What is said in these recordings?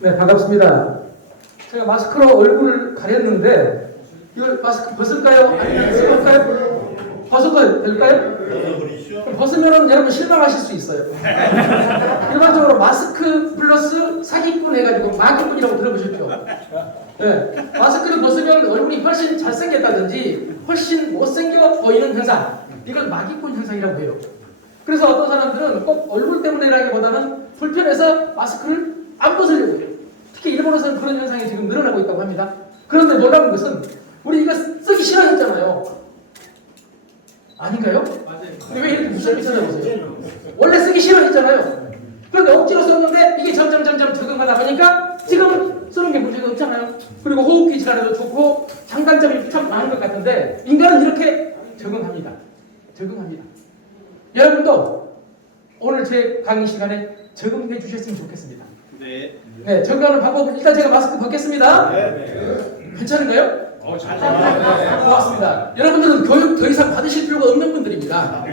네, 반갑습니다. 제가 마스크로 얼굴을 가렸는데 이걸 마스크 벗을까요? 아니면 벗을까요? 벗어도 될까요? 벗으면 여러분 실망하실 수 있어요. 일반적으로 마스크 플러스 사기꾼 해가지고 마기꾼이라고 들어보셨죠? 네, 마스크를 벗으면 얼굴이 훨씬 잘생겼다든지 훨씬 못생겨 보이는 현상, 이걸 마기꾼 현상이라고 해요. 그래서 어떤 사람들은 꼭 얼굴 때문이라기보다는 불편해서 마스크를 안 벗으려고 해요. 특히 일본에서는 그런 현상이 지금 늘어나고 있다고 합니다. 그런데 놀라운 것은 우리 이거 쓰기 싫어했잖아요. 아닌가요? 맞아요. 왜 이렇게 무섭게 쳐다보세요? 원래 쓰기 싫어했잖아요. 그런데 억지로 썼는데 이게 점점 적응하다 보니까 지금은 쓰는 게 문제가 없잖아요. 그리고 호흡기 질환에도 좋고 장단점이 참 많은 것 같은데 인간은 이렇게 적응합니다. 적응합니다. 여러분도 오늘 제 강의 시간에 적응해 주셨으면 좋겠습니다. 네, 적응하는 방법은 일단 제가 마스크 벗겠습니다. 괜찮은가요? 고맙습니다. 여러분들은 교육 더 이상 받으실 필요가 없는 분들입니다.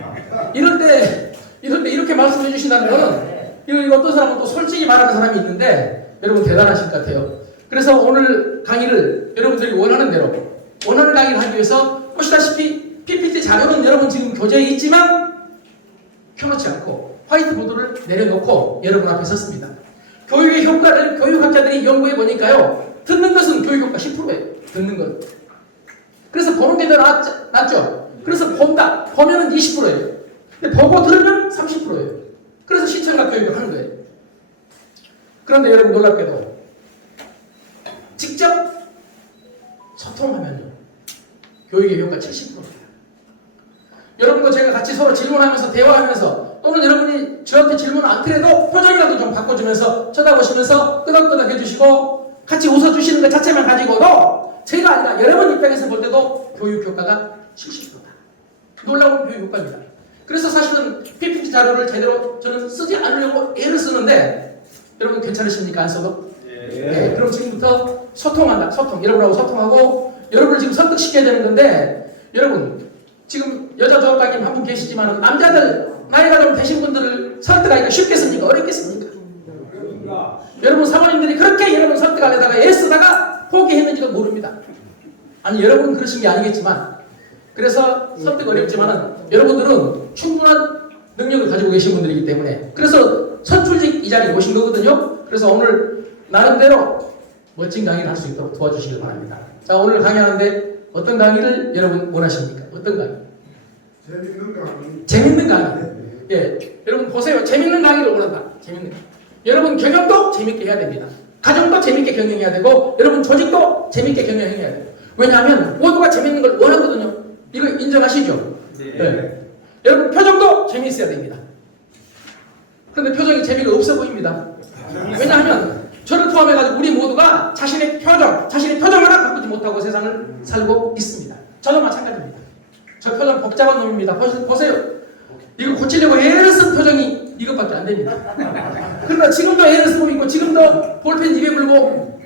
이럴 때 이렇게 말씀해 주신다는 거는 이거 어떤 사람은 또 솔직히 말하는 사람이 있는데 여러분 대단하실 것 같아요. 그래서 오늘 강의를 여러분들이 원하는 대로 원하는 강의를 하기 위해서 보시다시피 PPT 자료는 여러분 지금 교재에 있지만 켜놓지 않고 화이트보드를 내려놓고 여러분 앞에 섰습니다. 교육의 효과를 교육학자들이 연구해 보니까요, 듣는 것은 교육 효과 10%예요. 듣는 것. 그래서 보는 게 더 낫죠. 그래서 보면은 20%예요. 근데 보고 들으면 30%예요. 그래서 시청각 교육을 하는 거예요. 그런데 여러분 놀랍게도 직접 소통하면요, 교육의 효과 70%입니다. 여러분도 제가 같이 서로 질문하면서 대화하면서 또는 여러분이 저한테 질문 안 드려도 표정이라도 좀 바꿔주면서 쳐다보시면서 끄덕끄덕 해주시고 같이 웃어주시는 것 자체만 가지고도 제가 아니라 여러분 입장에서 볼 때도 교육 효과가 70%다. 놀라운 교육 효과입니다. 그래서 사실은 PPT 자료를 제대로 저는 쓰지 않으려고 애를 쓰는데 여러분 괜찮으십니까? 안 써도? 네. 그럼 지금부터 소통한다. 여러분하고 소통하고 여러분을 지금 설득시켜야 되는 건데 여러분 지금 여자 조합장님 한 분 계시지만 남자들 나이가 좀 되신 분들을 설득하기가 쉽겠습니까? 어렵겠습니까? 여러분 사모님들이 그렇게 여러분 설득하려다가 애쓰다가 포기했는지도 모릅니다. 아니 여러분은 그러신 게 아니겠지만 그래서 설득 어렵지만은 여러분들은 충분한 능력을 가지고 계신 분들이기 때문에 그래서 선출직 이 자리에 오신 거거든요. 그래서 오늘 나름대로 멋진 강의를 할 수 있도록 도와주시길 바랍니다. 자, 오늘 강의하는데 어떤 강의를 여러분 원하십니까? 어떤 강의? 재밌는 강의. 재밌는 강의. 예, 여러분 보세요. 재밌는 강의를 원한다. 재밌는 강의. 여러분 경영도 재밌게 해야 됩니다. 가정도 재밌게 경영해야 되고 여러분 조직도 재밌게 경영해야 돼요. 왜냐하면 모두가 재밌는 걸 원하거든요. 이거 인정하시죠? 네. 여러분 표정도 재미있어야 됩니다. 그런데 표정이 재미가 없어 보입니다. 왜냐하면 저를 포함해가지고 우리 모두가 자신의 표정 하나 바꾸지 못하고 세상을 살고 있습니다. 저도 마찬가지입니다. 저 표정 복잡한 놈입니다. 보세요. 이거 고치려고 애를 쓴 표정이 이것밖에 안 됩니다. 그러나 지금도 애를 쓰고 있고 지금도 볼펜 입에 물고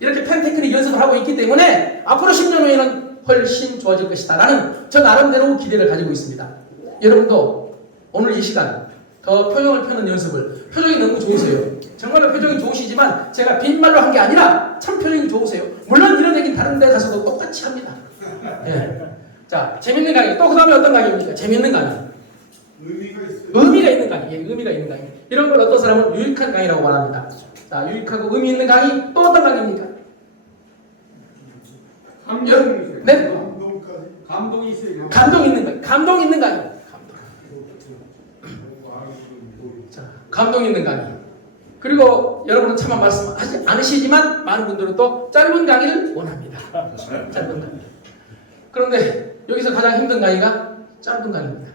이렇게 펜 테크닉 연습을 하고 있기 때문에 앞으로 10년 후에는 훨씬 좋아질 것이다 라는 저 나름대로 기대를 가지고 있습니다. 여러분도 오늘 이 시간 더 표정을 펴는 연습을, 표정이 너무 좋으세요. 정말로 표정이 좋으시지만 제가 빈말로 한 게 아니라 참 표정이 좋으세요. 물론 이런 얘기는 다른 데 가서도 똑같이 합니다. 예. 자, 재밌는 강의. 또 그 다음에 어떤 강의입니까? 재밌는 강의. 의미가 있어요. 의미가 있는 강의. 예, 의미가 있는 강의. 이런 걸 어떤 사람은 유익한 강의라고 말합니다. 자, 유익하고 의미 있는 강의. 또 어떤 강의입니까? 네? 감동이 있어요. 감동 있는 강의. 감동 있는 강의. 자, 감동 있는 강의. 그리고 여러분은 차마 말씀하지 않으시지만 많은 분들은 또 짧은 강의를 원합니다. 짧은 강의. 그런데 여기서 가장 힘든 강의가 짧은 강의입니다.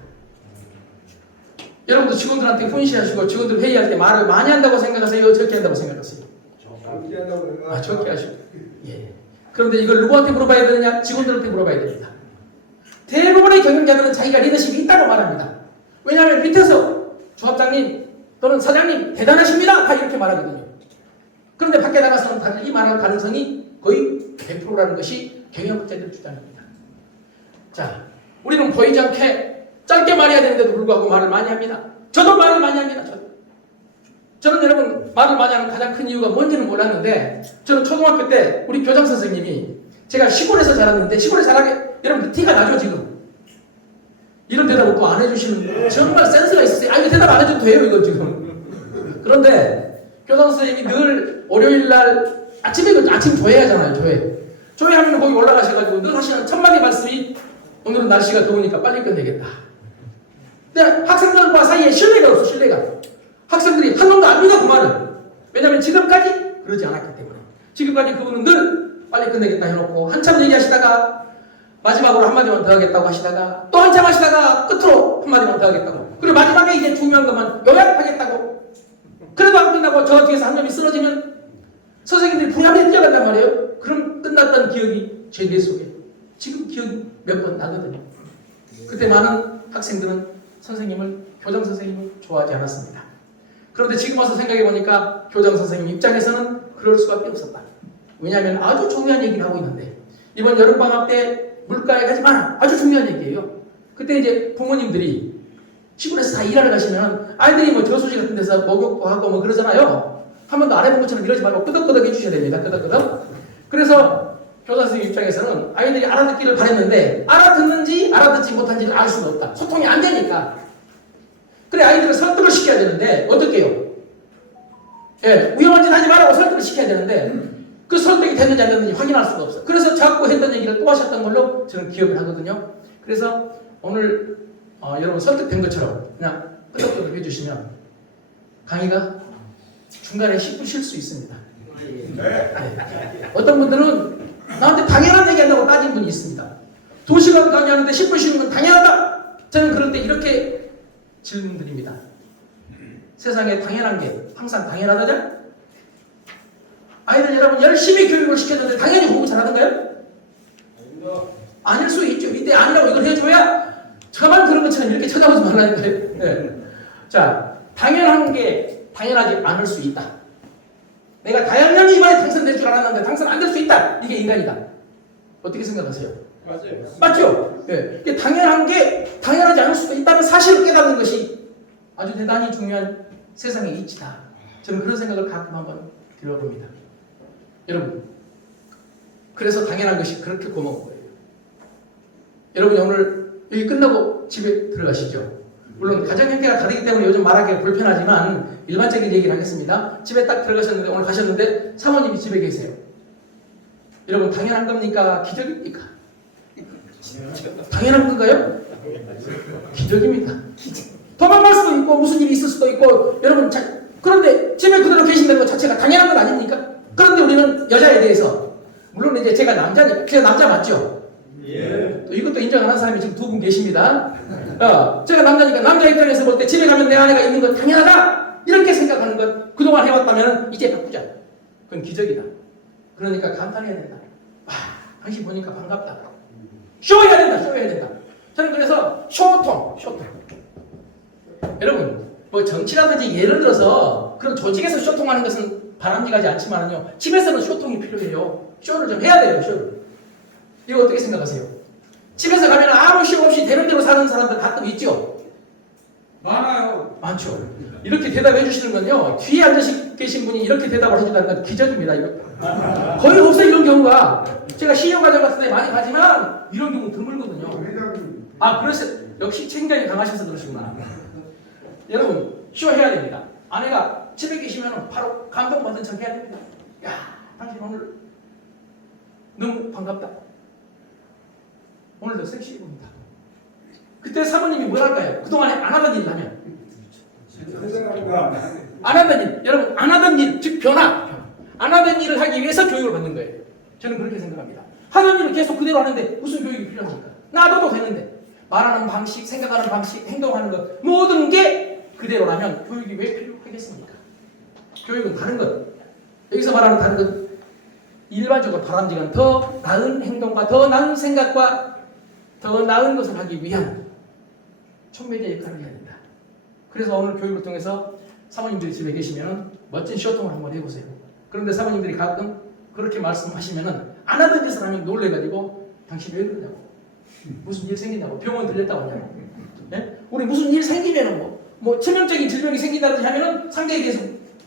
여러분도 직원들한테 훈시하시고 직원들 회의할 때 말을 많이 한다고 생각하세요? 적게 한다고 생각하세요? 적게 하시고. 예. 그런데 이걸 누구한테 물어봐야 되느냐? 직원들한테 물어봐야 됩니다. 대부분의 경영자들은 자기가 리더십이 있다고 말합니다. 왜냐하면 밑에서 조합장님 또는 사장님 대단하십니다. 다 이렇게 말하거든요. 그런데 밖에 나가서는 다들 이 말할 가능성이 거의 100%라는 것이 경영학자들 주장입니다. 자, 우리는 보이지 않게 짧게 말해야 되는데도 불구하고 말을 많이 합니다. 저도 말을 많이 합니다. 저는 여러분 말을 많이 하는 가장 큰 이유가 뭔지는 몰랐는데 저는 초등학교 때 우리 교장 선생님이 제가 시골에서 자랐는데 시골에 자라게 여러분 티가 나죠 지금? 이런 대답을 또 안 해주시는 정말 센스가 있으세요. 아 이거 대답 안 해줘도 돼요 이거 지금. 그런데 교장 선생님이 늘 월요일날 아침에 아침 조회하잖아요 조회하면 거기 올라가셔가지고 늘 하시는 첫마디 말씀이 오늘은 날씨가 더우니까 빨리 끝내겠다. 근데 학생들과 사이에 신뢰가 없어 신뢰가. 학생들이 한 놈도 안 믿어 그 말을. 왜냐하면 지금까지 그러지 않았기 때문에. 지금까지 그분은 늘 빨리 끝내겠다 해놓고 한참 얘기하시다가 마지막으로 한마디만 더 하겠다고 하시다가 또 한참 하시다가 끝으로 한마디만 더 하겠다고. 그리고 마지막에 이제 중요한 것만 요약하겠다고. 그래도 안 끝나고 저 뒤에서 한 놈이 쓰러지면 선생님들이 불안해 뛰어간단 말이에요. 그럼 끝났던 기억이 제 뇌 속에 지금 기억이 몇 번 나거든요. 그때 많은 학생들은 선생님을 교장 선생님을 좋아하지 않았습니다. 그런데 지금 와서 생각해보니까 교장 선생님 입장에서는 그럴 수밖에 없었다. 왜냐하면 아주 중요한 얘기를 하고 있는데 이번 여름방학 때 물가에 가지 마라. 아주 중요한 얘기예요. 그때 이제 부모님들이 시골에서 다 일하러 가시면 아이들이 뭐 저수지 같은 데서 목욕도 하고 뭐 그러잖아요. 한 번도 안 해본 것처럼 이러지 말고 끄덕끄덕 해주셔야 됩니다. 끄덕끄덕. 그래서 교장 선생님 입장에서는 아이들이 알아듣기를 바랬는데 알아듣는지 알아듣지 못한지를 알 수는 없다. 소통이 안 되니까. 그래 아이들을 설득을 시켜야 되는데 어떻게 해요? 예, 위험한 짓 하지 말라고 설득을 시켜야 되는데 그 설득이 됐는지 안 됐는지 확인할 수가 없어. 그래서 자꾸 했던 얘기를 또 하셨던 걸로 저는 기억을 하거든요. 그래서 오늘 여러분 설득된 것처럼 그냥 끄덕끄덕 해주시면 강의가 중간에 10분 쉴 수 있습니다. 네. 어떤 분들은 나한테 당연한 얘기 한다고 따진 분이 있습니다. 2시간 강의하는데 10분 쉬는 건 당연하다. 저는 그럴 때 이렇게 질문 드립니다. 세상에 당연한 게 항상 당연하다냐? 아이들 여러분 열심히 교육을 시켰는데 당연히 공부 잘하던가요? 아닐 수 있죠. 이때 아니라고 이걸 해줘야 저만 그런 것처럼 이렇게 쳐다보지 말라니까요. 네. 자, 당연한 게 당연하지 않을 수 있다. 내가 당연히 이번에 당선될 줄 알았는데 당선 안 될 수 있다. 이게 인간이다. 어떻게 생각하세요? 맞아요. 맞죠? 네. 당연한 게 당연하지 않을 수도 있다는 사실을 깨닫는 것이 아주 대단히 중요한 세상의 이치다. 저는 그런 생각을 가끔 한번 들어봅니다. 여러분, 그래서 당연한 것이 그렇게 고마운 거예요. 여러분이 오늘 여기 끝나고 집에 들어가시죠. 물론 가정 형태가 다르기 때문에 요즘 말하기가 불편하지만 일반적인 얘기를 하겠습니다. 집에 딱 들어가셨는데 오늘 가셨는데 사모님이 집에 계세요. 여러분 당연한 겁니까? 기적입니까? 당연한 건가요? 기적입니다. 도망갈 수도 있고 무슨 일이 있을 수도 있고 여러분 그런데 집에 그대로 계신다는 것 자체가 당연한 건 아닙니까? 그런데 우리는 여자에 대해서 물론 이제 제가 남자니까 제가 남자 맞죠? 예. 또 이것도 인정 안 하는 사람이 지금 2분 계십니다. 제가 남자니까 남자 입장에서 볼 때 집에 가면 내 아내가 있는 건 당연하다 이렇게 생각하는 것 그동안 해왔다면 이제 바꾸자. 그건 기적이다. 그러니까 감탄해야 된다. 당신 보니까 반갑다. 쇼해야 된다. 쇼해야 된다. 저는 그래서 쇼통. 여러분 뭐 정치라든지 예를 들어서 그런 조직에서 쇼통하는 것은 바람직하지 않지만요. 집에서는 쇼통이 필요해요. 쇼를 좀 해야 돼요. 쇼를. 이거 어떻게 생각하세요? 집에서 가면 아무 쇼 없이 되는 대로 사는 사람들 가끔 있죠? 많아요. 많죠. 이렇게 대답해 주시는 건요. 뒤에 앉아 계신 분이 이렇게 대답을 해준다는 건 기적입니다. 이거. 거의 없어요. 이런 경우가. 제가 시험 과정 같은 데 많이 가지만 이런 경우 드물거든요. 회장님. 그래서 역시 책임감이 강하셔서 그러시구나. 여러분 쇼 해야 됩니다. 아내가 집에 계시면 바로 감동받은 척 해야 됩니다. 야, 당신 오늘 너무 반갑다. 오늘도 섹시해 보인다. 그때 사모님이 뭘 할까요? 그동안에 안 하던 일을 하면 안 하던 일, 여러분 안 하던 일, 즉 변화 안 하던 일을 하기 위해서 교육을 받는 거예요. 저는 그렇게 생각합니다. 하던 일을 계속 그대로 하는데 무슨 교육이 필요합니까? 놔둬도 되는데 말하는 방식, 생각하는 방식, 행동하는 것 모든 게 그대로라면 교육이 왜 필요하겠습니까? 교육은 다른 것, 여기서 말하는 다른 것 일반적으로 바람직한 더 나은 행동과 더 나은 생각과 더 나은 것을 하기 위한 촉매제 역할을 해야 된다. 그래서 오늘 교육을 통해서 사모님들이 집에 계시면 멋진 쇼통을 한번 해보세요. 그런데 사모님들이 가끔 그렇게 말씀하시면은 안 하던 짓을 하면 놀래가지고 당신 왜 그러냐고, 무슨 일 생긴다고, 병원 들렸다고 하냐고. 네? 우리 무슨 일 생기면은 뭐 치명적인 질병이 생긴다든지 하면은 상대에 대해서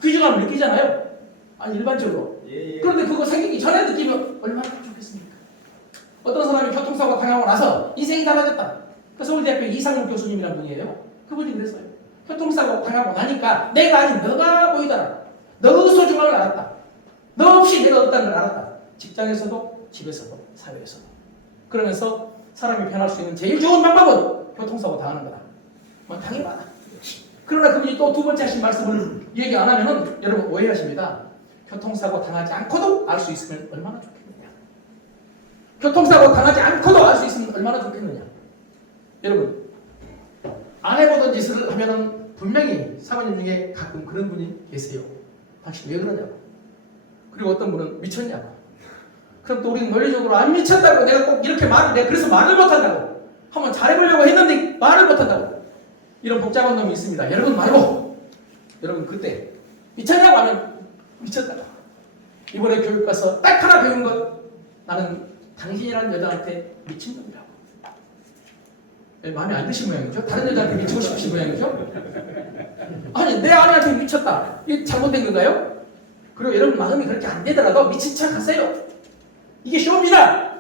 귀중함을 느끼잖아요. 아니 일반적으로. 예. 그런데 그거 생기기 전에 느끼면 얼마나 좋겠습니까? 어떤 사람이 교통사고 당하고 나서 인생이 달라졌다. 그 서울대학교 이상훈 교수님이라는 분이에요. 그분이 그랬어요. 교통사고 당하고 나니까 내가 아닌 너가 보이더라. 너의 소중함을 알았다. 너 없이 내가 없다는 걸 알았다. 직장에서도 집에서도 사회에서도. 그러면서 사람이 변할 수 있는 제일 좋은 방법은 교통사고 당하는 거다. 뭐 당해봐라. 그러나 그분이 또 두 번째 하신 말씀을 얘기 안 하면은 여러분 오해하십니다. 교통사고 당하지 않고도 알 수 있으면 얼마나 좋겠느냐. 교통사고 당하지 않고도 알 수 있으면 얼마나 좋겠느냐. 여러분 안 해보던 짓을 하면은 분명히 사모님 중에 가끔 그런 분이 계세요. 당신 왜 그러냐고. 그리고 어떤 분은 미쳤냐고. 그럼 또 우리는 논리적으로 안 미쳤다고 내가 꼭 이렇게 내가 그래서 말을 못한다고. 한번 잘해보려고 했는데 말을 못한다고. 이런 복잡한 놈이 있습니다. 여러분 말고 여러분 그때 미쳤냐고 하면 미쳤다고. 이번에 교육 가서 딱 하나 배운 것 나는 당신이라는 여자한테 미친놈이라고. 마음에 안 드신 모양이죠? 다른 여자한테 미치고 싶으신 모양이죠? 아니 내 아내한테 미쳤다. 이게 잘못된 건가요? 그리고 여러분 마음이 그렇게 안 되더라도 미친 척 하세요. 이게 쇼입니다.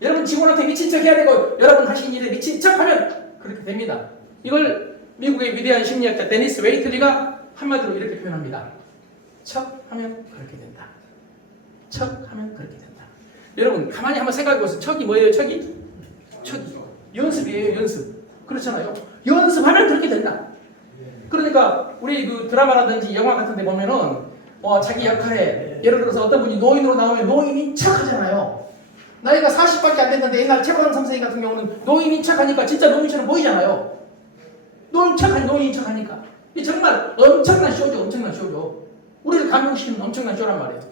여러분 직원한테 미친 척 해야 되고 여러분 하신 일에 미친 척 하면 그렇게 됩니다. 이걸 미국의 위대한 심리학자 데니스 웨이틀리가 한마디로 이렇게 표현합니다. 척하면 그렇게 된다. 척하면 그렇게 된다. 여러분 가만히 한번 생각해보세요. 척이 뭐예요? 척이 연습이에요. 연습. 그렇잖아요. 연습하면 그렇게 된다. 그러니까 우리 그 드라마라든지 영화 같은 데 보면은 자기 역할에 예를 들어서 어떤 분이 노인으로 나오면 노인인 척 하잖아요. 나이가 40밖에 안 됐는데 옛날 최고강 선생님 같은 경우는 노인인 척 하니까 진짜 노인처럼 보이잖아요. 노인인 척 하니까. 이 정말 엄청난 쇼죠. 엄청난 쇼죠. 우리를 감동시키는 엄청난 쇼란 말이에요.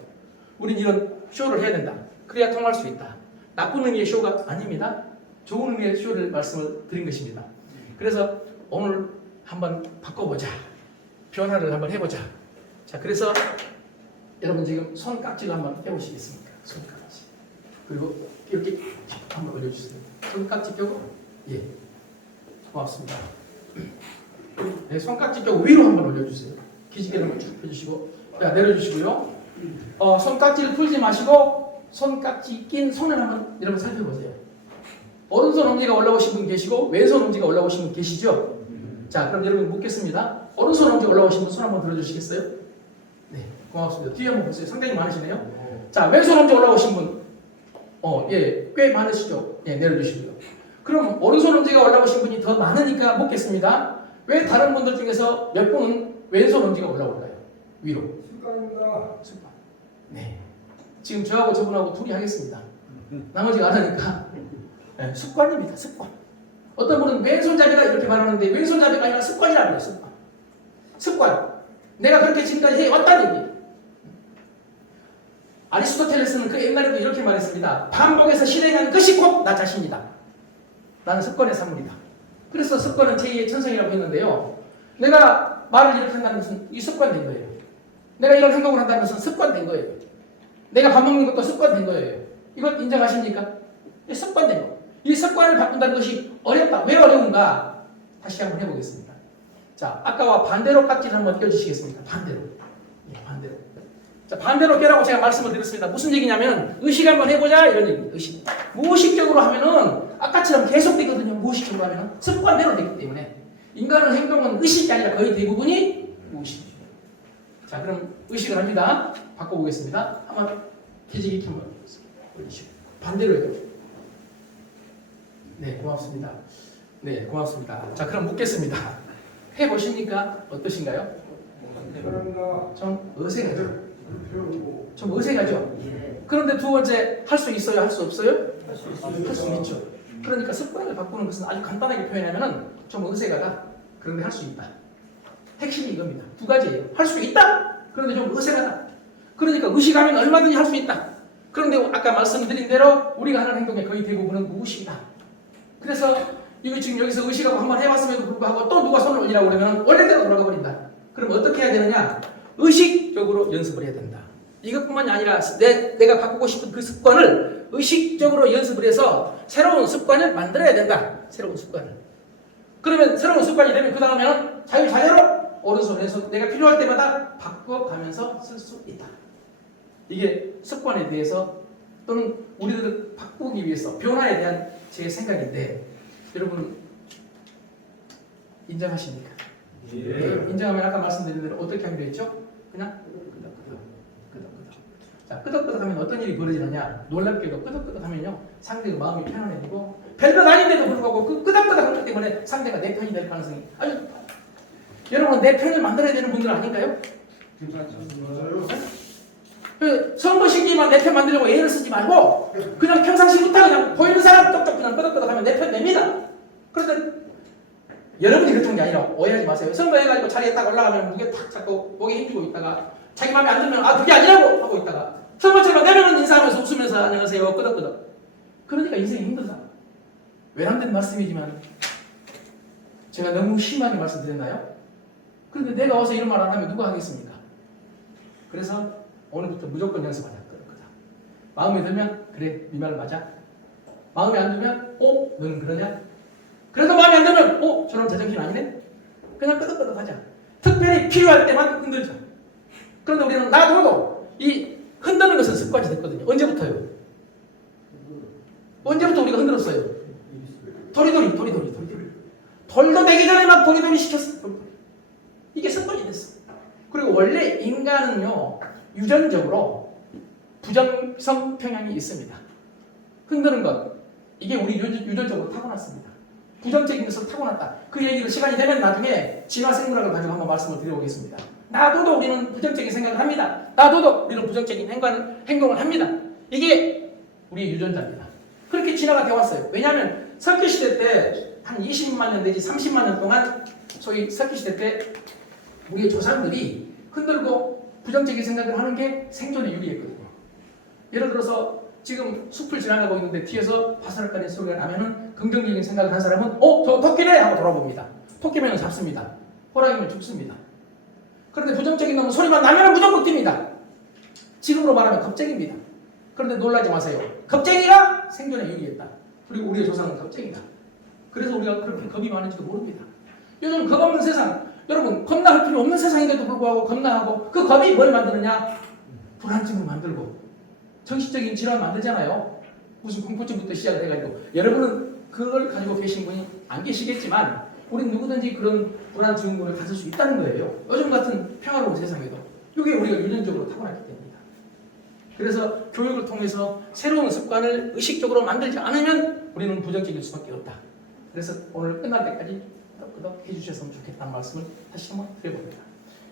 우린 이런 쇼를 해야 된다. 그래야 통할 수 있다. 나쁜 의미의 쇼가 아닙니다. 좋은 의미의 쇼를 말씀을 드린 것입니다. 그래서 오늘 한번 바꿔보자. 변화를 한번 해보자. 자, 그래서 여러분 지금 손깍지를 한번 해보시겠습니까? 손깍지. 그리고 이렇게 한번 올려주세요. 손깍지 껴고, 예. 고맙습니다. 네, 손깍지 껴고 위로 한번 올려주세요. 기지개를 한번 쭉 펴주시고, 자, 내려주시고요. 손깍지를 풀지 마시고, 손깍지 낀 손을 한번 여러분 살펴보세요. 오른손 엄지가 올라오신 분 계시고, 왼손 엄지가 올라오신 분 계시죠? 자, 그럼 여러분 묻겠습니다. 오른손 엄지 올라오신 분 손 한번 들어주시겠어요? 네, 고맙습니다. 뒤에 한번 보세요. 상당히 많으시네요. 자, 왼손 엄지 올라오신 분, 예, 꽤 많으시죠? 예, 내려주시고요. 그럼 오른손 엄지가 올라오신 분이 더 많으니까 묻겠습니다. 왜 다른 분들 중에서 몇 분은 왼손 엄지가 올라올까요? 위로. 습관입니다. 습관. 네. 지금 저하고 저분하고 둘이 하겠습니다. 나머지가 안 하니까. 네, 습관입니다. 습관. 어떤 분은 왼손잡이다 이렇게 말하는데 왼손잡이가 아니라 습관이라고 해요. 습관. 습관. 내가 그렇게 지금까지 해왔다는 얘기예요. 아리스토텔레스는 그 옛날에도 이렇게 말했습니다. 반복해서 실행한 것이 곧 나 자신이다. 나는 습관의 산물이다. 그래서 습관은 제2의 천성이라고 했는데요. 내가 말을 이렇게 한다는 것은 이 습관된 거예요. 내가 이런 행동을 한다는 것은 습관된 거예요. 내가 밥 먹는 것도 습관된 거예요. 이것 인정하십니까? 이 습관된 거. 이 습관을 바꾼다는 것이 어렵다. 왜 어려운가? 다시 한번 해보겠습니다. 자, 아까와 반대로 깍지를 한번 껴주시겠습니까? 반대로. 예, 반대로. 자, 반대로 껴라고 제가 말씀을 드렸습니다. 무슨 얘기냐면 의식 한번 해보자 이런 얘기입니다. 의식. 무의식적으로 하면은 아까처럼 계속되거든요. 무의식적으로 하면은 습관대로 되기 때문에 인간의 행동은 의식이 아니라 거의 대부분이 무의식이죠. 자, 그럼 의식을 합니다. 바꿔보겠습니다. 한번 기지개 한번 올리시고 반대로 해요. 네, 고맙습니다. 네, 고맙습니다. 자, 그럼 묻겠습니다. 해보십니까? 어떠신가요? 습관입니다. 좀 어색하죠? 배우고 좀 어색하죠? 그런데 두 번째, 할 수 있어요? 할 수 없어요? 할 수 할 수 있죠. 그러니까 습관을 바꾸는 것은 아주 간단하게 표현하면 좀 어색하다. 그런데 할 수 있다. 핵심이 이겁니다. 두 가지예요. 할 수 있다. 그런데 좀 어색하다. 그러니까 의식하면 얼마든지 할 수 있다. 그런데 아까 말씀드린 대로 우리가 하는 행동의 거의 대부분은 무의식이다. 그래서 이거 지금 여기서 의식하고 한번 해봤음에도 불구하고 또 누가 손을 올리라고 그러면 원래대로 돌아가 버린다. 그럼 어떻게 해야 되느냐? 의식적으로 연습을 해야 된다. 이것뿐만이 아니라 내가 바꾸고 싶은 그 습관을 의식적으로 연습을 해서 새로운 습관을 만들어야 된다. 새로운 습관을. 그러면 새로운 습관이 되면 그 다음에는 자유자재로 오른손 왼손 내가 필요할 때마다 바꿔가면서 쓸 수 있다. 이게 습관에 대해서 또는 우리들을 바꾸기 위해서 변화에 대한 제 생각인데 여러분 인정하십니까? 인정하면 아까 말씀드린 대로 어떻게 하기로 했죠? 그냥 끄덕끄덕. 자, 끄덕끄덕 하면 어떤 일이 벌어지느냐? 놀랍게도 끄덕끄덕 하면요 상대가 마음이 편안해지고 별것 아닌데도 불구하고 그 끄덕끄덕 하기 때문에 상대가 내 편이 될 가능성이 아주 높아요. 여러분 내 편을 만들어야 되는 분들 아닌가요? 맞아요. 그 선거 시기만 내 편 만들려고 애를 쓰지 말고 그냥 평상시부터 그냥 보이는 사람 똑똑 그냥 끄덕끄덕 하면 내 편 냅니다. 그런데 여러분이 그렇다는 게 아니라 오해하지 마세요. 선거해가지고 자리에 딱 올라가면 무게 탁 잡고 목에 힘주고 있다가 자기 마음에 안 들면 아 그게 아니라고 하고 있다가 선거처럼 내려는 인사하면서 웃으면서 안녕하세요 끄덕끄덕. 그러니까 인생이 힘들다. 외람된 말씀이지만 제가 너무 심하게 말씀드렸나요? 그런데 내가 와서 이런 말 안 하면 누가 하겠습니까? 그래서 오늘부터 무조건 연습하자. 끄덕끄덕. 마음에 들면 그래 네 말 맞아. 마음에 안 들면 너는 그러냐? 그래도 마음에 안 들면 저런 제정신 아니네? 그냥 끄덕끄덕 하자. 특별히 필요할 때만 흔들자. 그런데 우리는 놔둬도 이 흔드는 것은 습관이 됐거든요. 언제부터요? 언제부터 우리가 흔들었어요? 도리도리. 돌도 되기 전에 막 도리도리 시켰어. 이게 습관이 됐어. 그리고 원래 인간은요 유전적으로 부정성 평향이 있습니다. 흔드는 것 이게 우리 유전적으로 타고났습니다. 부정적인 것을 타고났다. 그 얘기를 시간이 되면 나중에 진화 생물학을 가지고 한번 말씀을 드려보겠습니다. 놔둬도 우리는 부정적인 생각을 합니다. 놔둬도 우리는 부정적인 행동을 합니다. 이게 우리의 유전자입니다. 그렇게 진화가 되어 왔어요. 왜냐하면 석기시대 때 한 20만 년 내지 30만 년 동안 소위 석기시대 때 우리의 조상들이 흔들고 부정적인 생각을 하는 게 생존에 유리했거든요. 예를 들어서 지금 숲을 지나가고 있는데 뒤에서 바스락거리는 소리가 나면은 긍정적인 생각을 한 사람은 저 토끼네 하고 돌아봅니다. 토끼면 잡습니다. 호랑이면 죽습니다. 그런데 부정적인 놈은 소리만 나면 무조건 뜁니다. 지금으로 말하면 겁쟁입니다. 그런데 놀라지 마세요. 겁쟁이가 생존에 유리했다. 그리고 우리의 조상은 겁쟁이다. 그래서 우리가 그렇게 겁이 많은지도 모릅니다. 요즘 겁 없는 세상, 여러분 겁나할 필요 없는 세상인데도 불구하고 겁나하고 그 겁이 뭘 만드느냐? 불안증을 만들고 정신적인 질환 만들잖아요. 무슨 공포증부터 시작을 해가지고 여러분은 그걸 가지고 계신 분이 안 계시겠지만 우리는 누구든지 그런 불안 증후군을 가질 수 있다는 거예요. 요즘 같은 평화로운 세상에도 이게 우리가 유전적으로 타고났기 때문이다. 그래서 교육을 통해서 새로운 습관을 의식적으로 만들지 않으면 우리는 부정적일 수밖에 없다. 그래서 오늘 끝날 때까지 끄덕끄덕 해주셨으면 좋겠다는 말씀을 다시 한번 드려봅니다.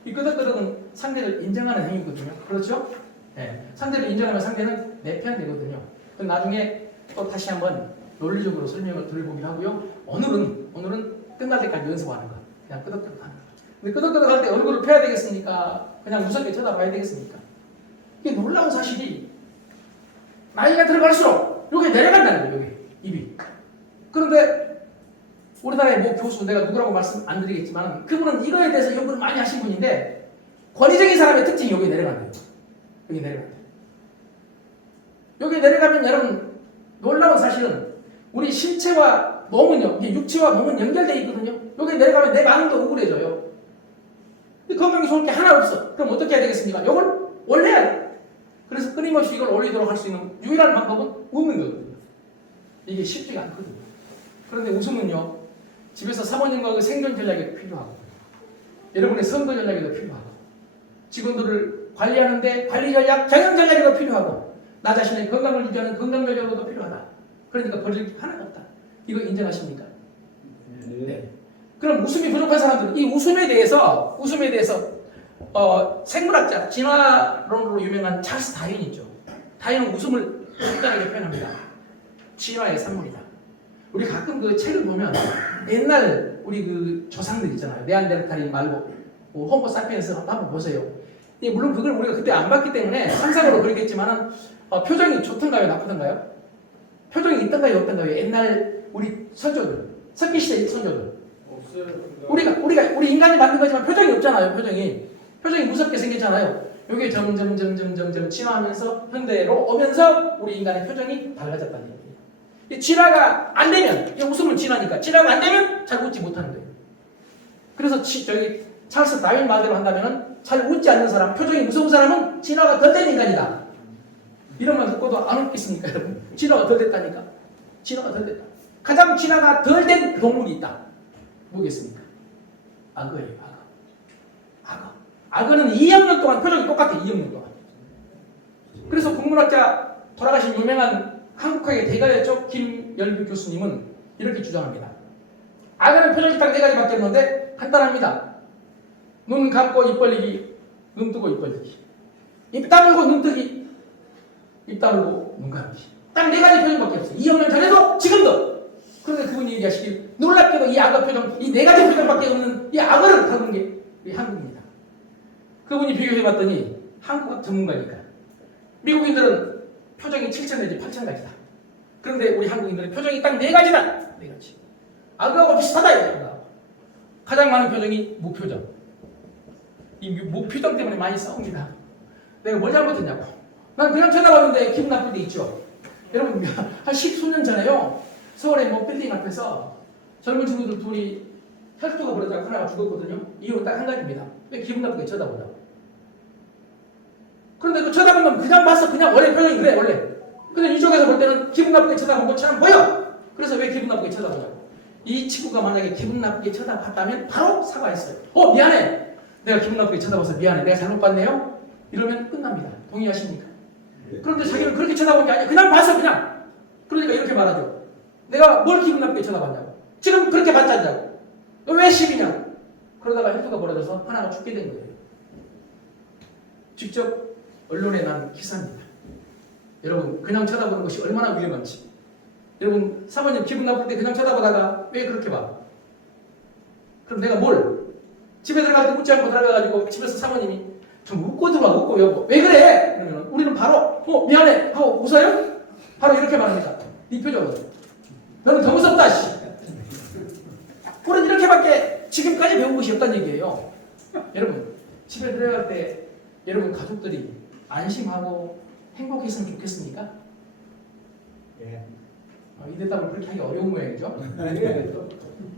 이 끄덕끄덕은 상대를 인정하는 행위거든요. 그렇죠? 네. 상대를 인정하면 상대는 내 편 되거든요. 그럼 나중에 또 다시 한번 논리적으로 설명을 드려보기로 하고요. 오늘은 끝날 때까지 연습하는 거. 그냥 끄덕끄덕 하는 거. 근데 끄덕끄덕 할 때 얼굴을 펴야 되겠습니까? 그냥 무섭게 쳐다봐야 되겠습니까? 이게 놀라운 사실이 나이가 들어갈수록 여기 내려간다는 거예요. 여기 입이. 그런데 우리나라의 뭐 교수 내가 누구라고 말씀 안 드리겠지만 그분은 이거에 대해서 연구를 많이 하신 분인데 권위적인 사람의 특징이 여기 내려간대요. 여기 내려간대요. 여기 내려가면 여러분 놀라운 사실은 우리 신체와 몸은요, 육체와 몸은 연결되어 있거든요. 여기 내려가면 내 마음도 우울해져요. 근데 건강이 좋을 게 하나 없어. 그럼 어떻게 해야 되겠습니까? 이걸 올려야 돼. 그래서 끊임없이 이걸 올리도록 할 수 있는 유일한 방법은 웃는 거거든요. 이게 쉽지가 않거든요. 그런데 웃음은요, 집에서 사모님과 그 생존 전략이 필요하고, 여러분의 선거 전략에도 필요하고, 직원들을 관리하는데 관리 전략, 경영 전략에도 필요하고, 나 자신의 건강을 유지하는 건강 전략에도 필요하다. 그러니까 버릴 게 하나가 없다. 이거 인정하십니까? 네. 그럼 웃음이 부족한 사람들은 이 웃음에 대해서 생물학자, 진화론으로 유명한 찰스 다윈 있죠. 다윈은 웃음을 간단하게 표현합니다. 진화의 산물이다. 우리 가끔 그 책을 보면 옛날 우리 그 조상들 있잖아요. 네안데르탈인 말고 호모 사피엔스 한번 보세요. 물론 그걸 우리가 그때 안 봤기 때문에 상상으로 그렇겠지만은 표정이 좋던가요, 나쁘던가요? 표정이 있던가요, 없던가요? 옛날 우리 선조들, 석기시대 선조들. 없어요. 우리 인간이 만든 거지만 표정이 없잖아요. 표정이 무섭게 생겼잖아요. 이게 점점 진화하면서 현대로 오면서 우리 인간의 표정이 달라졌다는 얘기예요. 이 진화가 안 되면, 이 웃음을 진화니까 진화가 안 되면 잘 웃지 못하는 거예요. 그래서 저기 찰스 다윈 말대로 한다면 잘 웃지 않는 사람, 표정이 무서운 사람은 진화가 덜 된 인간이다. 이런 말 듣고도 안 웃겠습니까, 여러분? 진화가 덜 됐다니까. 진화가 덜 됐다. 가장 진화가 덜 된 동물이 있다. 뭐겠습니까? 악어예요, 악어. 악어는 2억 년 동안 표정이 똑같아, 2억 년 동안. 그래서 국문학자 돌아가신 유명한 한국학의 대가였죠, 김열규 교수님은 이렇게 주장합니다. 악어는 표정이 딱 4가지밖에 없는데 간단합니다. 눈 감고 입 벌리기, 눈 뜨고 입 벌리기. 입 다물고 눈 뜨기, 입 다물고 눈 감기. 딱 4가지 표정밖에 없어요. 2억 년 전에도 지금도. 그런데 그분이 얘기하시길 놀랍게도 이 악어 표정, 이 4가지 표정밖에 없는 이 악어를 다루는 게 우리 한국입니다. 그분이 비교해봤더니 한국학 전문가니까 미국인들은 표정이 7,000 내지 8,000가지다. 그런데 우리 한국인들은 표정이 딱 4가지다. 4가지. 악어하고 비슷하다 이거야. 가장 많은 표정이 무표정. 이 무표정 때문에 많이 싸웁니다. 내가 뭘 잘못했냐고. 난 그냥 쳐다봤는데 기분 나쁠 때 있죠. 여러분 한 10수년 전에요. 서울의 뭐 빌딩 앞에서 젊은 친구들 둘이 혈투가 벌어져서 하나가 죽었거든요. 이유는 딱 한 가지입니다. 왜 기분 나쁘게 쳐다보냐고. 그런데 그 쳐다보면 그냥 봤어. 그냥 원래 표정이 그래 원래. 근데 이쪽에서 볼 때는 기분 나쁘게 쳐다본 것처럼 보여. 그래서 왜 기분 나쁘게 쳐다보냐고. 이 친구가 만약에 기분 나쁘게 쳐다봤다면 바로 사과했어요. 미안해. 내가 기분 나쁘게 쳐다봐서 미안해. 내가 잘못 봤네요. 이러면 끝납니다. 동의하십니까? 그런데 자기는 그렇게 쳐다본 게 아니야. 그냥 봤어 그냥. 그러니까 이렇게 말하죠. 내가 뭘 기분 나쁘게 쳐다봤냐고. 지금 그렇게 봤자냐고. 너 왜 시비냐. 그러다가 혈투가 벌어져서 하나가 죽게 된 거예요. 직접 언론에 난 기사입니다. 여러분 그냥 쳐다보는 것이 얼마나 위험한지. 여러분 사모님 기분 나쁠 때 그냥 쳐다보다가 왜 그렇게 봐? 그럼 내가 뭘? 집에 들어갈 때 웃지 않고 들어가가지고 집에서 사모님이 좀 웃고 들어와 웃고 여보 왜 그래? 그러면 우리는 바로 미안해 하고 웃어요? 바로 이렇게 말합니다. 네 표정은 너는 더 무섭다 씨. 우리는 이렇게밖에 지금까지 배운 것이 없다는 얘기예요. 여러분 집에 들어갈 때 여러분 가족들이 안심하고 행복했으면 좋겠습니까? 예. 이 대답을 그렇게 하기 어려운 모양이죠.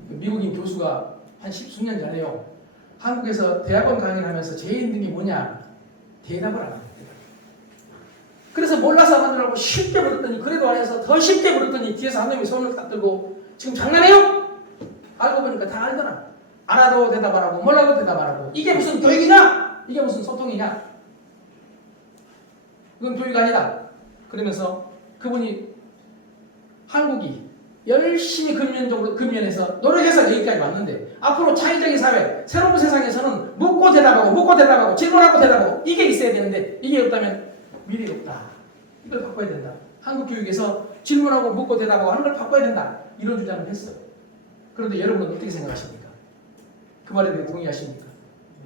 미국인 교수가 한 10수년 전에요. 한국에서 대학원 강의를 하면서 제일 힘든 게 뭐냐? 대답을 안 합니다. 그래서 몰라서 하느라고 쉽게 물었더니 그래도 안 해서 더 쉽게 물었더니 뒤에서 한 놈이 손을 딱 들고 지금 장난해요? 알고 보니까 다 알더라. 알아도 대답 안 하고 몰라도 대답 안 하고 이게 무슨 교육이냐? 이게 무슨 소통이냐? 그건 교육 아니다. 그러면서 그분이 한국이 열심히 근면에서 노력해서 여기까지 왔는데 앞으로 창의적인 사회, 새로운 세상에서는 묻고 대답하고 질문하고 대답하고 이게 있어야 되는데 이게 없다면 미래가 없다. 이걸 바꿔야 된다. 한국 교육에서 질문하고 묻고 대답하고 하는 걸 바꿔야 된다. 이런 주장을 했어요. 그런데 여러분은 어떻게 생각하십니까? 그 말에 대해 동의하십니까?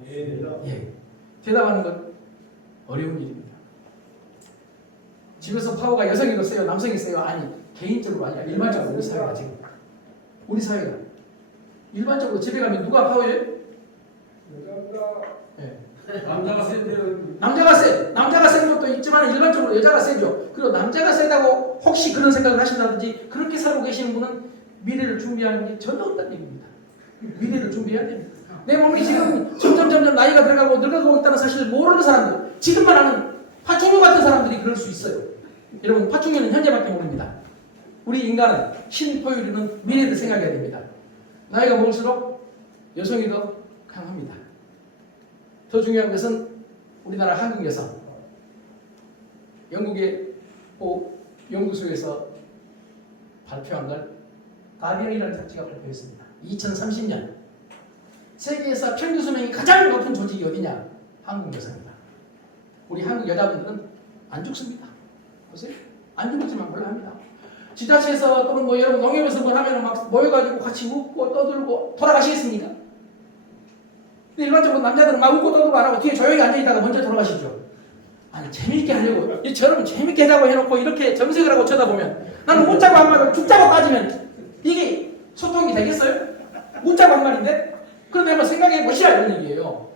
예. 대답하는 건 어려운 일입니다. 집에서 파워가 여성이 더 세요? 남성이 세요? 아니 개인적으로 아니라 일반적으로 우리 사회가 지금 우리 사회가 일반적으로 집에 가면 누가 파워예요? 네. 남자가 센데요. 남자가 센 것도 있지만 일반적으로 여자가 세죠. 그리고 남자가 세다고 혹시 그런 생각을 하신다든지 그렇게 살고 계시는 분은 미래를 준비하는 게 전혀 없다는 얘기입니다. 미래를 준비해야 됩니다. 내 몸이 지금 점점 나이가 들어가고 늙어가고 있다는 사실을 모르는 사람들, 지금만 아는 파충류 같은 사람들이 그럴 수 있어요. 여러분 파충류는 현재밖에 모릅니다. 우리 인간은 신포유류는 미래를 생각해야 됩니다. 나이가 먹을수록 여성이 더 강합니다. 더 중요한 것은 우리나라 한국 여성. 영국의 연구소에서 발표한 걸 가디언이라는 잡지가 발표했습니다. 2030년 세계에서 평균 수명이 가장 높은 조직이 어디냐? 한국 여성입니다. 우리 한국 여자분들은 안 죽습니다. 보세요. 안 죽을지만 몰라 합니다. 지자체에서 또는 뭐 여러분 농협에서 뭘 하면 막 모여가지고 같이 웃고 떠들고 돌아가시겠습니까? 근데 일반적으로 남자들은 막 웃고 떠들고 안 하고 뒤에 조용히 앉아있다가 먼저 돌아가시죠. 아니 재밌게 하려고 저러면 재밌게 하자고 해놓고 이렇게 정색을 하고 쳐다보면 나는 웃자고 한 말을 죽자고 빠지면 이게 소통이 되겠어요? 웃자고 한 말인데? 그런데 한번 생각해 보시라 이런 얘기예요.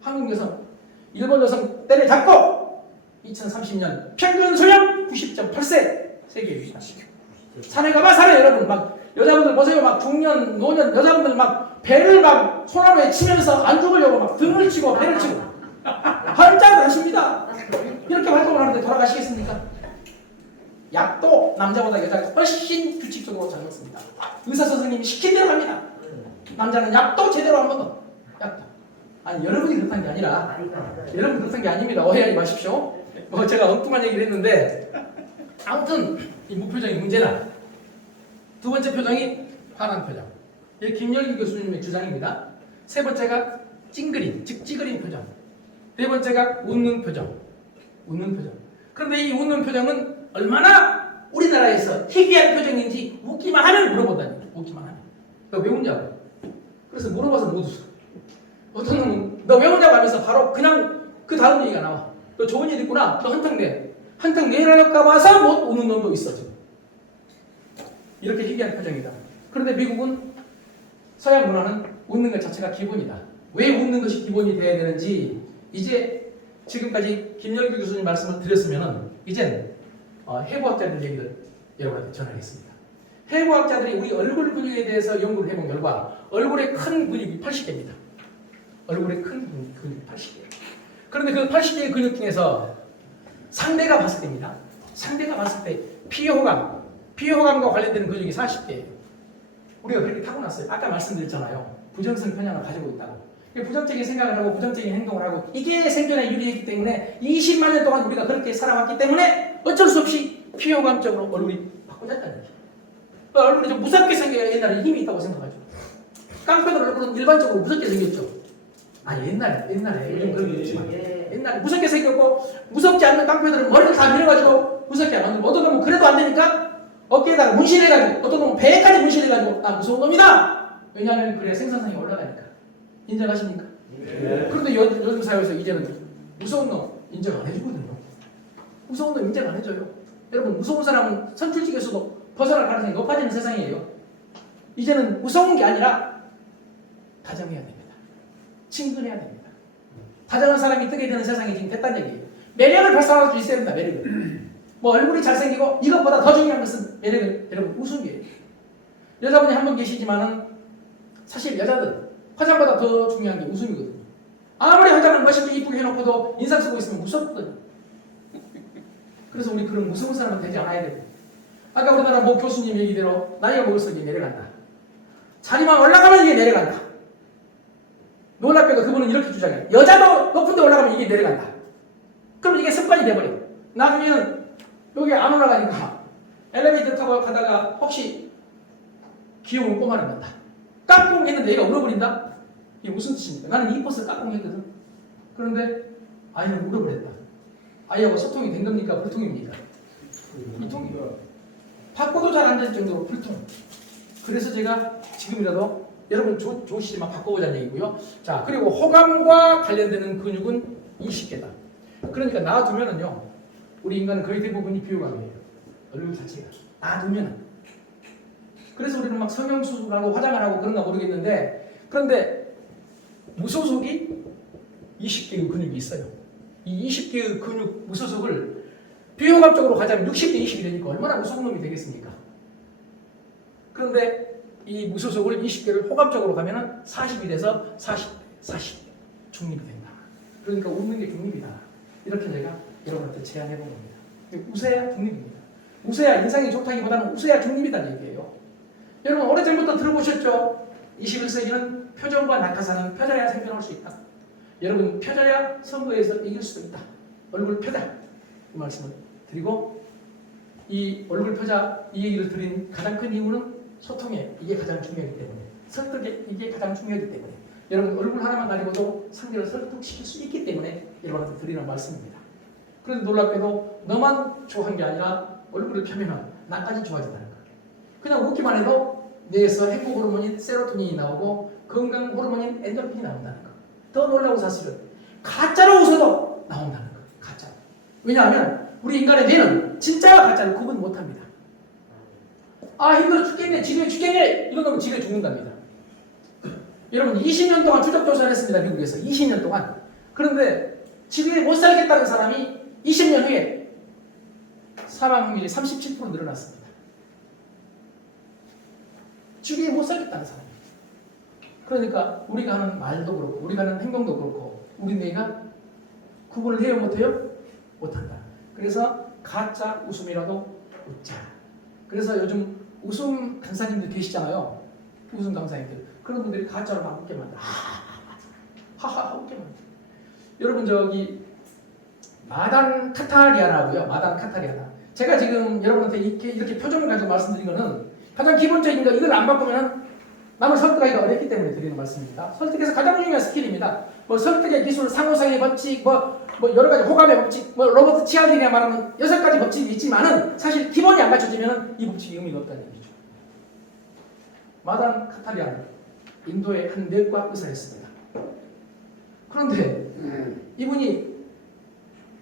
한국 여성, 일본 여성 때를 잡고 2030년 평균 수령 90.8세 세계 1위다. 산에 가봐 산에 여러분 막 여자분들 보세요. 막 중년, 노년 여자분들 막 배를 막 소나무에 치면서 안 죽으려고 막 등을 치고 배를 치고 활짝 하십니다. 이렇게 활동을 하는데 돌아가시겠습니까? 약도 남자보다 여자가 훨씬 규칙적으로 잘 먹습니다. 의사 선생님이 시킨 대로 합니다. 남자는 약도 제대로 안 먹어. 약도. 아니 여러분이 그렇다는 게 아니라 여러분 그렇다는 게 아닙니다. 오해하지 마십시오. 뭐 제가 엉뚱한 얘기를 했는데 아무튼 이 무표정의 문제는 두 번째 표정이 화난 표정. 이게 김열기 교수님의 주장입니다. 세 번째가 찡그림, 즉 찌그린 표정. 네 번째가 웃는 표정. 웃는 표정. 그런데 이 웃는 표정은 얼마나 우리나라에서 희귀한 표정인지 웃기만 하면 물어본다니까. 웃기만 하면. 너 왜 웃냐고. 그래서 물어봐서 못 웃어. 어떤 놈은 너 왜 웃냐고 하면서 바로 그냥 그 다음 얘기가 나와. 너 좋은 일 있구나. 너 한탕 내. 한탕 내려갈까 봐서 못 웃는 놈도 있어 지금. 이렇게 희귀한 표정이다. 그런데 미국은 서양 문화는 웃는 것 자체가 기본이다. 왜 웃는 것이 기본이 돼야 되는지 이제 지금까지 김열규 교수님 말씀을 드렸으면은 이제는 해부학자들 얘기를 여러분한테 전하겠습니다. 해부학자들이 우리 얼굴 근육에 대해서 연구를 해본 결과 얼굴에 큰 근육이 80개입니다. 얼굴에 큰 근육이 80개. 그런데 그 80개의 근육 중에서 상대가 봤을 때입니다. 상대가 봤을 때 피호감과 관련되는 근육이 40개예요. 우리가 그렇게 타고났어요. 아까 말씀드렸잖아요. 부정성 편향을 가지고 있다고. 부정적인 생각을 하고 부정적인 행동을 하고 이게 생존에 유리했기 때문에 20만 년 동안 우리가 그렇게 살아왔기 때문에 어쩔 수 없이 피호감적으로 얼굴이 바꿔졌다는 거죠. 얼굴이 좀 무섭게 생겨야 옛날에 힘이 있다고 생각하죠. 깡패들 얼굴은 일반적으로 무섭게 생겼죠. 아니 옛날에 요즘 그런 게 있지만 옛날에 무섭게 생겼고 무섭지 않는 깡패들은 머리를 다 밀어가지고 무섭게 안 만들고 어떤 놈은 그래도 안 되니까 어깨에다가 문신해가지고 어떤 놈은 배에까지 문신해가지고 나 무서운 놈이다. 왜냐하면 그래야 생산성이 올라가니까. 인정하십니까? 네. 그런데 요즘 사회에서 이제는 무서운 놈 인정 안 해주거든요. 무서운 놈 인정 안 해줘요. 여러분 무서운 사람은 선출직에서도 벗어날 가능성이 높아지는 세상이에요. 이제는 무서운 게 아니라 다정해야 됩니다. 친근해야 됩니다. 다정한 사람이 뜨게 되는 세상이 지금 됐다는 얘기예요. 매력을 발산할 수 있어야 된다. 매력을. 뭐 얼굴이 잘생기고 이것보다 더 중요한 것은 매력은 여러분 웃음이에요. 여자분이 한 분 계시지만은 사실 여자들 화장보다 더 중요한 게 웃음이거든요. 아무리 화장을 멋있게 이쁘게 해놓고도 인상 쓰고 있으면 무섭거든요. 그래서 우리 그런 무서운 사람은 되지 않아야 돼요. 아까 우리나라 모 교수님 얘기대로 나이가 먹을수록 이게 내려간다. 자리만 올라가면 이게 내려간다. 놀랍게도 그분은 이렇게 주장해요. 여자도 높은 데 올라가면 이게 내려간다. 그럼 이게 습관이 돼버려요. 나중에는 여기 안 올라가니까 엘리베이터 타고 가다가 혹시 귀여운 꼬마를 만다. 깍꿍 했는데 얘가 울어버린다? 이게 무슨 뜻입니까? 나는 이 버스를 깍꿍 했거든. 그런데 아이는 울어버렸다. 아이하고 소통이 된 겁니까? 불통입니까? 불통이요. 바꿔도 잘 안 될 정도로 불통. 그래서 제가 지금이라도 여러분 좋으시지만 바꿔보자는 얘기고요. 자, 그리고 호감과 관련되는 근육은 20개다. 그러니까 놔두면은요, 우리 인간은 거의 대부분이 비호감이에요. 얼굴 자체가. 놔두면은. 그래서 우리는 막 성형수술하고 화장을 하고 그런가 모르겠는데, 그런데 무소속이 20개의 근육이 있어요. 이 20개의 근육 무소속을 비호감적으로 가자면 60대 20이 되니까 얼마나 무서운 놈이 되겠습니까? 그런데 이 무소속을 20개를 호감적으로 가면은 40이 돼서 40 중립이 된다. 그러니까 웃는 게 중립이다. 이렇게 제가 여러분한테 제안해 본 겁니다. 웃어야 중립입니다. 웃어야 인상이 좋다기보다는 웃어야 중립이다는 얘기예요. 여러분 오래전부터 들어보셨죠? 21세기는 표정과 낙하산은 펴져야 생존할 수 있다. 여러분 펴져야 선거에서 이길 수도 있다. 얼굴 펴자. 이 말씀을 드리고 이 얼굴 펴자 이 얘기를 드린 가장 큰 이유는 소통에 이게 가장 중요하기 때문에 설득에 이게 가장 중요하기 때문에 여러분 얼굴 하나만 가지고도 상대를 설득시킬 수 있기 때문에 여러분한테 드리는 말씀입니다. 그런데 놀랍게도 너만 좋아한 게 아니라 얼굴을 펴면 나까지 좋아진다는 거예요. 그냥 웃기만 해도 뇌에서 행복 호르몬인 세로토닌이 나오고 건강 호르몬인 엔도르핀이 나온다는 거예요. 더 놀라운 사실은 가짜로 웃어도 나온다는 거예요. 가짜로. 왜냐하면 우리 인간의 뇌는 진짜와 가짜를 구분 못합니다. 아 힘들어 죽겠네, 지루해 죽겠네 이러면 지루해 죽는답니다. 여러분 20년 동안 추적 조사를 했습니다. 미국에서 20년 동안. 그런데 지루해 못 살겠다는 사람이 20년 후에 사망 확률이 37% 늘어났습니다. 주위에 못 살겠다는 사람. 그러니까 우리가 하는 말도 그렇고 우리가 하는 행동도 그렇고 우리 뇌가 구분을 해요 못해요? 못한다. 그래서 가짜 웃음이라도 웃자. 그래서 요즘 웃음 강사님들 계시잖아요. 웃음 강사님들. 그런 분들이 가짜로 막 웃게 만다. 하하하 웃게 만다. 여러분 저기 마단 카타리아라고요. 마단 카타리아다. 제가 지금 여러분한테 이렇게 표정을 가지고 말씀드린 거는 가장 기본적인 거 이걸 안 바꾸면 남을 설득하기가 어렵기 때문에 드리는 말씀입니다. 설득에서 가장 중요한 스킬입니다. 뭐 설득의 기술, 상호상의 법칙, 뭐 여러 가지 호감의 법칙, 뭐 로버트 치알디니가 말하는 6가지 법칙이 있지만은 사실 기본이 안 갖춰지면은 이 법칙이 의미가 없다는 얘기죠. 마단 카타리아는 인도의 한 내과 의사였습니다. 그런데 이분이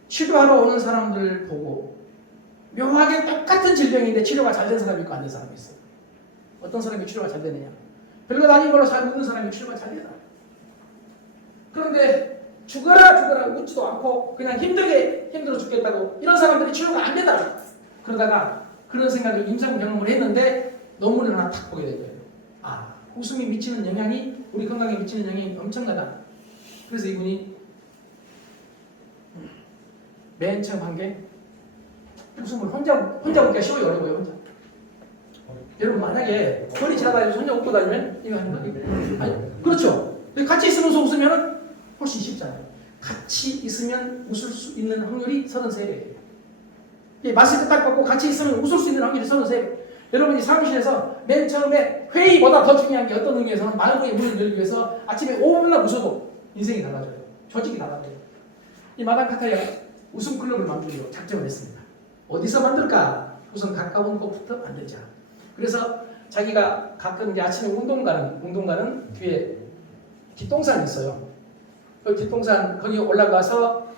치료하러 오는 사람들 보고 묘하게 똑같은 질병인데 치료가 잘 된 사람이 있고 안 된 사람이 있어요. 어떤 사람이 치료가 잘 되느냐? 별거 아닌 걸로 잘 웃는 사람이 치료가 잘 되다. 그런데 죽어라 웃지도 않고 그냥 힘들어 죽겠다고 이런 사람들이 치료가 안 되더라. 그러다가 그런 생각을 임상 경험을 했는데 논문을 하나 탁 보게 된 거예요. 아, 웃음이 미치는 영향이 우리 건강에 미치는 영향이 엄청나다. 그래서 이분이 맨 처음 한 게 웃음을 혼자 웃기가 쉬워요, 어려워요, 혼자. 여러분 만약에 머리 지나다니면서 혼자 웃고 다니면 이거 하는 거 아니, 그렇죠. 같이 있으면서 웃으면 훨씬 쉽잖아요. 같이 있으면 웃을 수 있는 확률이 33배예요. 마스크 딱 벗고 같이 있으면 웃을 수 있는 확률이 33배. 여러분이 사무실에서 맨 처음에 회의보다 더 중요한 게 어떤 의미에서는 마음의 문을 열기 위해서 아침에 5분만 웃어도 인생이 달라져요. 조직이 달라져요. 이 마단 카타리아가 웃음 클럽을 만들기로 작정을 했습니다. 어디서 만들까? 우선 가까운 곳부터 만들자. 그래서 자기가 가끔 이제 아침에 운동 가는 뒤에 뒷동산이 있어요. 그 뒷동산 거기 올라가면서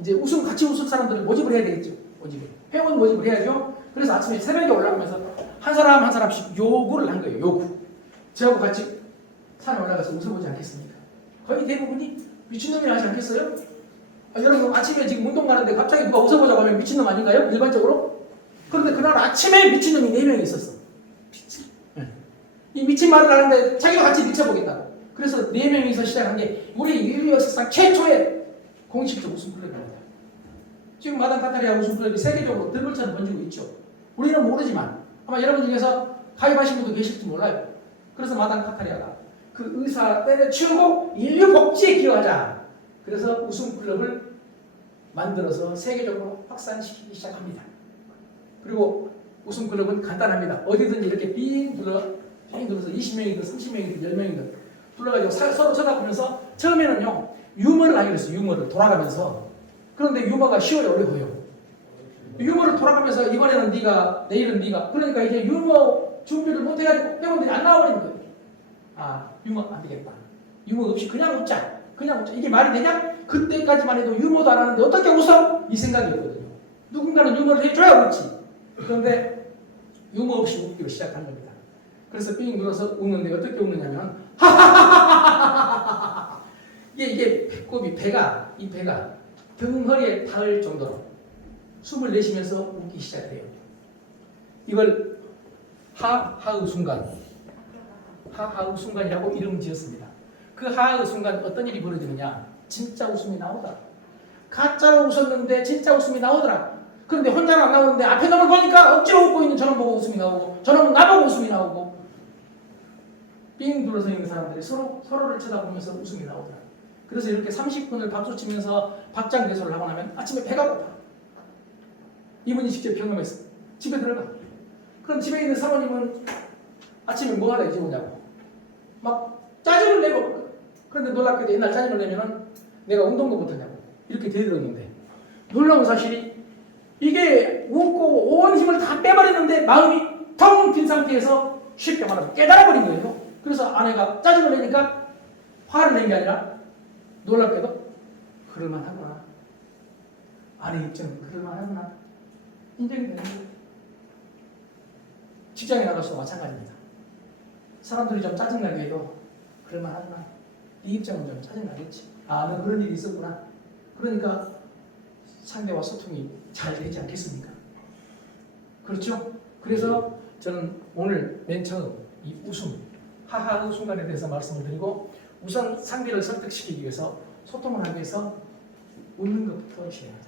이제 같이 웃을 사람들을 모집을 해야 되겠죠. 회원 모집을 해야죠. 그래서 아침에 새벽에 올라가면서 한 사람 한 사람씩 요구를 한 거예요. 요구. 저하고 같이 산에 올라가서 웃어보지 않겠습니까? 거의 대부분이 미친놈이라 하지 않겠어요? 여러분 아침에 지금 운동 가는데 갑자기 누가 웃어보자고 하면 미친놈 아닌가요? 일반적으로? 그런데 그날 아침에 미친놈이 4명이 있었어. 이 미친 말을 하는데 자기가 같이 미쳐보겠다고. 그래서 4명이서 시작한 게 우리 인류 역사상 최초의 공식적 웃음 클럽입니다. 지금 마단 카타리아 웃음 클럽이 세계적으로 들불처럼 번지고 있죠. 우리는 모르지만 아마 여러분 중에서 가입하신 분도 계실지 몰라요. 그래서 마단 카타리아가 그 의사 때려치우고 인류 복지에 기여하자. 그래서 웃음 클럽을 만들어서 세계적으로 확산시키기 시작합니다. 그리고 웃음 클럽은 간단합니다. 어디든지 이렇게 삥 둘러서 20명이든 30명이든 10명이든 둘러가지고 서로 쳐다보면서 처음에는요 유머를 하기로 했어요. 유머를 돌아가면서. 그런데 유머가 쉬워요, 어려워요? 유머를 돌아가면서 이번에는 네가 내일은 네가 그러니까 이제 유머 준비를 못해가지고 회원들이 안 나와버리는 거예요. 아 유머 안 되겠다. 유머 없이 그냥 웃자. 이게 말이 되냐? 그때까지만 해도 유머도 안 하는데 어떻게 웃어? 이 생각이었거든요. 누군가는 유머를 해줘야 웃지. 그런데 유머 없이 웃기로 시작한 겁니다. 그래서 삥 눌러서 웃는데 어떻게 웃느냐면 하하하하하하하하하 이게 배꼽이 이 배가 등허리에 닿을 정도로 숨을 내쉬면서 웃기 시작해요. 이걸 하하의 순간이라고 이름 지었습니다. 그 하하의 순간 어떤 일이 벌어지느냐? 진짜 웃음이 나오더라. 가짜로 웃었는데 진짜 웃음이 나오더라. 그런데 혼자는 안 나오는데 앞에 놈을 보니까 억지로 웃고 있는 저놈 보고 웃음이 나오고 저놈은 나보고 웃음이 나오고 삥 둘러서 있는 사람들이 서로를 쳐다보면서 웃음이 나오더라. 그래서 이렇게 30분을 박수 치면서 박장대소를 하고 나면 아침에 배가 고파. 이분이 직접 경험했어. 집에 들어가. 그럼 집에 있는 사모님은 아침에 뭐 하다 이제 오냐고. 막 짜증을 내고. 그런데 놀랍게도 옛날 짜증을 내면은 내가 운동도 못하냐고. 이렇게 대들었는데 놀라운 사실이 이게 웃고 온 힘을 다 빼버리는데 마음이 텅 빈 상태에서 쉽게 말하면 깨달아버린 거예요. 그래서 아내가 짜증을 내니까 화를 낸 게 아니라 놀랍게도 그럴만하구나. 아내 입장은 그럴만하구나. 인정이 되는 거예요. 직장에 나가서도 마찬가지입니다. 사람들이 좀 짜증나게 해도 그럴만하구나. 네 입장은 좀 짜증나겠지. 아, 너 그런 일이 있었구나. 그러니까 상대와 소통이 잘 되지 않겠습니까? 그렇죠? 그래서 저는 오늘 맨 처음 이 웃음, 하하의 순간에 대해서 말씀을 드리고 우선 상대를 설득시키기 위해서 소통을 하기 위해서 웃는 것부터 시작하자.